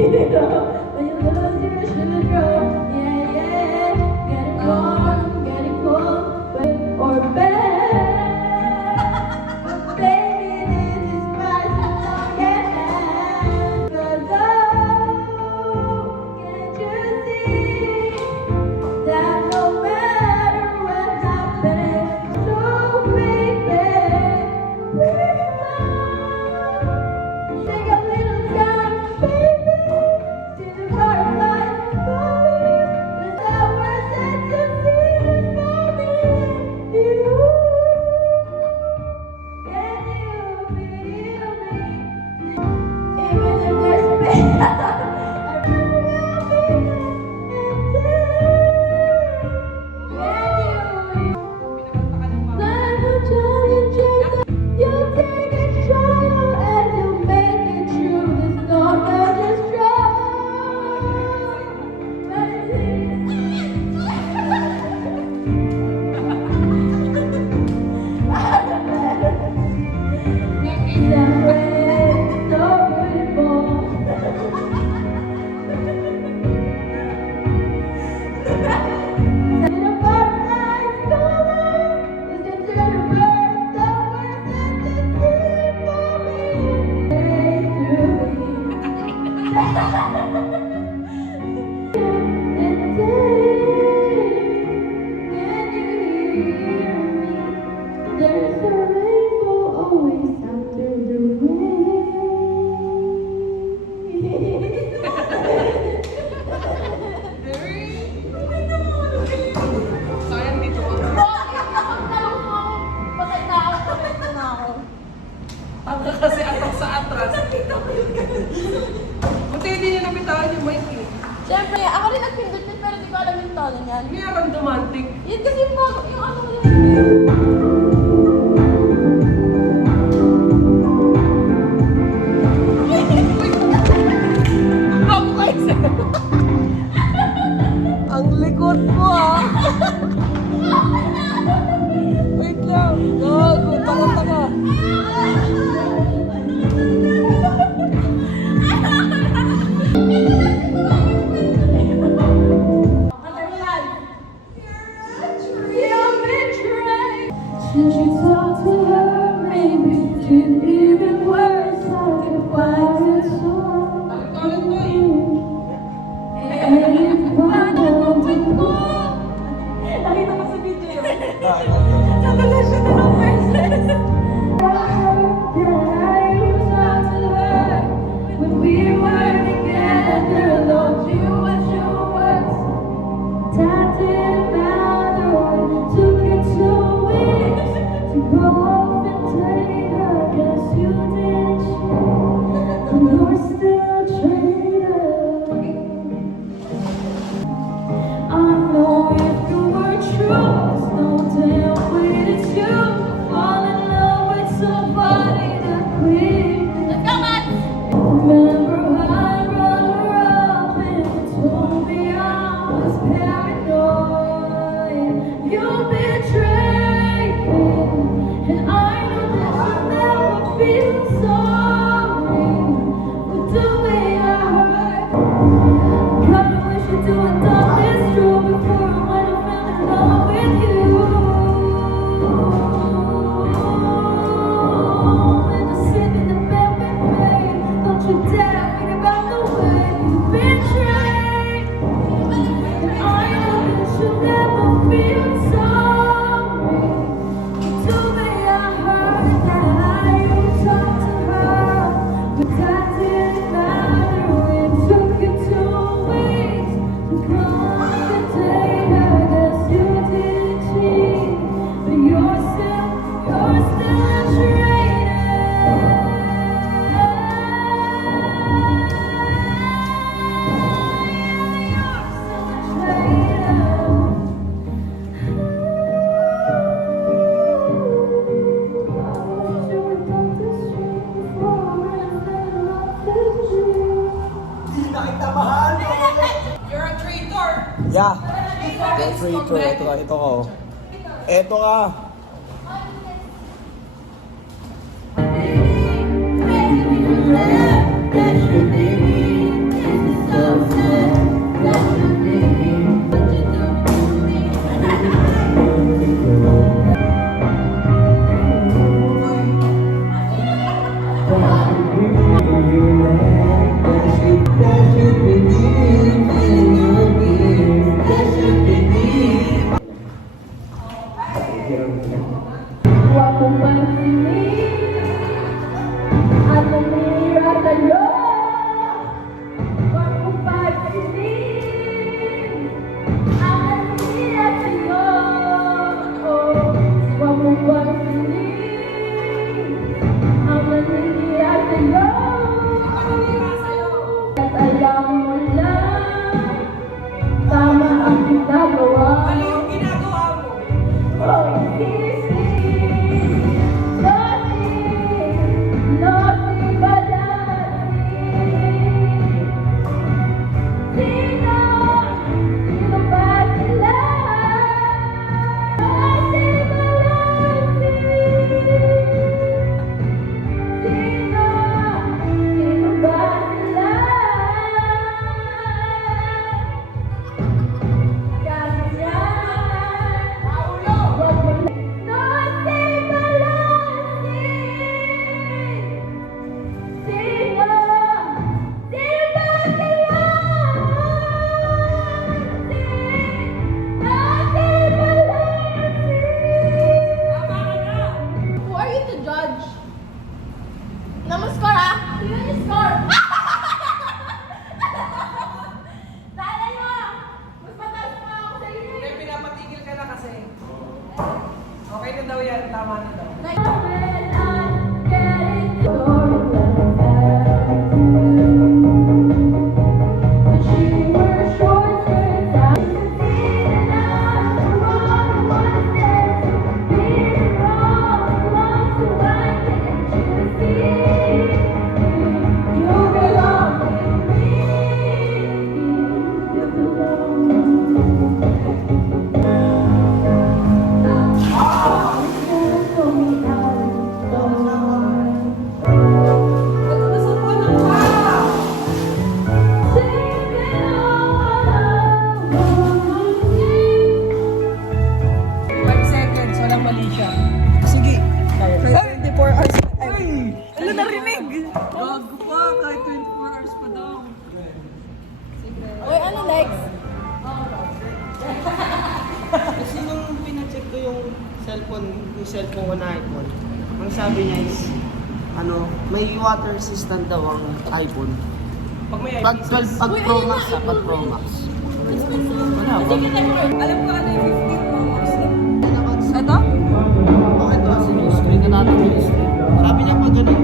When you lose your sugar, yeah, yeah. Getting cold, or bad. Baby, this is rising on your hand. 'Cause can't you see that no matter what happens, so baby, take a little time, baby, see the fireflies falling. The flowers set to see for me and you. Can you feel me? Even if there's pain, I will be There's a rainbow always after the rain. Sayang dito ako. Patay na ako, patay na ako. Ang kasi atras sa atras. Buti hindi niya nabitawan yung mic eh. Siyempre, ako rin nagpindot din pero di ko alam yung tono niyan. Meron romantic. Yun kasi yung ano mo yun. Bago kayo sa'yo. Ang likod mo ah. Wait lang. Gago, taka-taka. Should you talk to her, maybe she's even worse. I can find a song. Talit-talit mo eh. And if I don't go, Nakita ko sa video yun. nakala siya na ng verses. I used to talk to her when we were together. Loved you as you was. Time didn't matter. Took it 2 weeks to go off and date her. Guess you didn't change, and you're still a traitor. I know if you were true, there's no damn way that you fall in love with somebody that quick. Remember I brought her up and you told me I was paranoid. You betrayed me, and I know that you'll never feel sorry for the way I hurt. Kinda wish you do it done this true before I went and fell in love with you. And just sit in the bed with me. Don't you dare think about the way you betrayed. And I know that you'll never feel sorry for the way I hurt. That you talked to her, but that didn't matter. It took you 2 weeks to come and date her. Guess you didn't cheat, but you're still a traitor. You're a traitor. Yeah. Ito ko. Ito ka. That should be sa'yo. Huwag mong pagsinin ang kanila sa'yo. Huwag mong pagsinin ang kanila sa'yo. At alam mo lang, tama ang ginagawa. Ano yung ginagawa mo? Oh, sisi, noti balati. Sino ba sila? Noti balati. Sino ba sila? Who are you to judge? Namaskar ha? Yun yung score. Talay mo! Mas mataas pa ako sa iyo May pinapatigil ka na kasi. Okay na daw yan, tama na daw. Nagpasok ka na ba? 5 seconds, walang mali siya. Sige. 24 hours. Ay! Ano narinig? Gago pa, kahit 24 hours pa daw. Oy, ano next? Kasi nung pinacheck ko yung cellphone ko na iPhone, ang sabi niya is, may water resistant daw ang iPhone. Pag may Pag IPC. 12, pag Pro Max pag Pro Max. Wala ba? Alam ko ano yung 15 hours na. Ito? Ito? Bakit ito? Sa news screen, natin yung screen. Sabi niya pag ganun